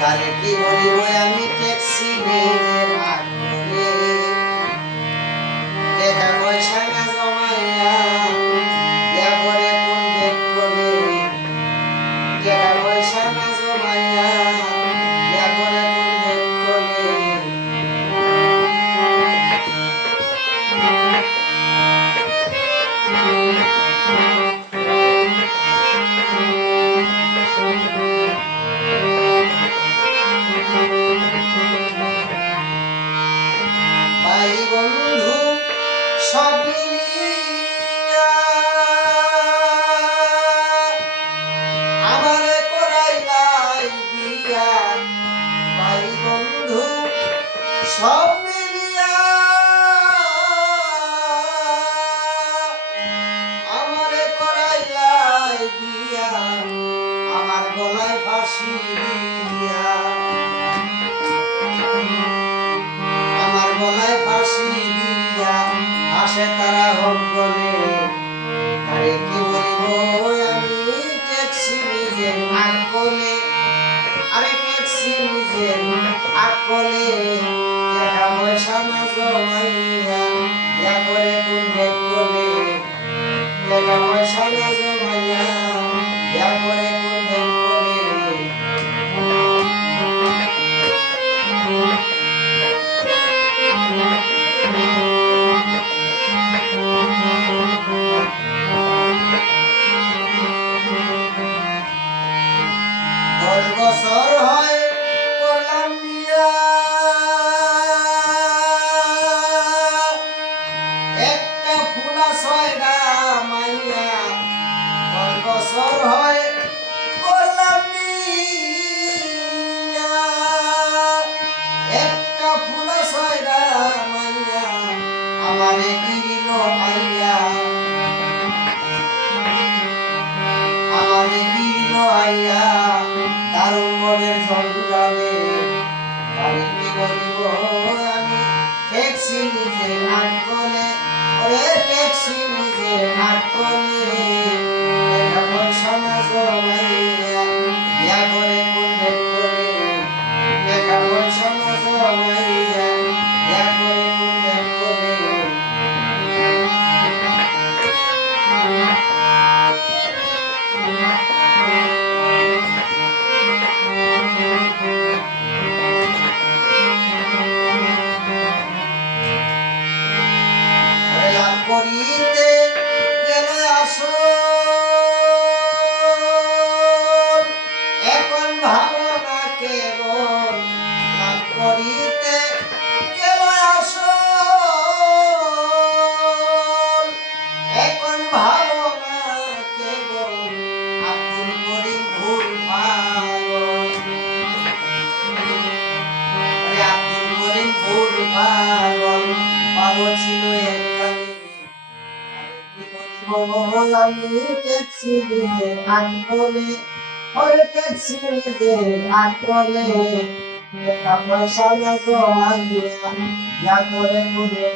কারে কি বলিব আমি? ট্যাক্সি নিজের সব মিলিয়া আমারে করাইলাই দিয়া আমার গলায় ফাঁসি দিয়া। বছর হয় করলাম বিয়া একটা ফুলা ছয়টা মাইয়া বছর হয় করলাম বিয়া একটা ফুলা ছয়টা মাইয়া, আমারে গিরিল আইয়া ট্যাক্সি নিজে আটকলে ওরে ট্যাক্সি নিজে আটকলে টাকা করিতে গেলে আসো। এখন ভালো না কেবল লাভ করিতে গেলে আসো। এখন ভালো না কেবল আব্দুল করিম ভুল আব্দুল করিম ভুল পাগল বলিব আমি ট্যাক্সি নিয়ে আনবলে ওরে ট্যাক্সি নিয়ে আনবলে টাকা পয়সা না জমাইয়া ইয়া করে করে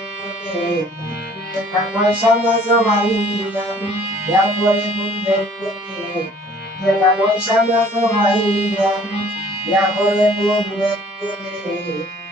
টাকা পয়সা করে করে করে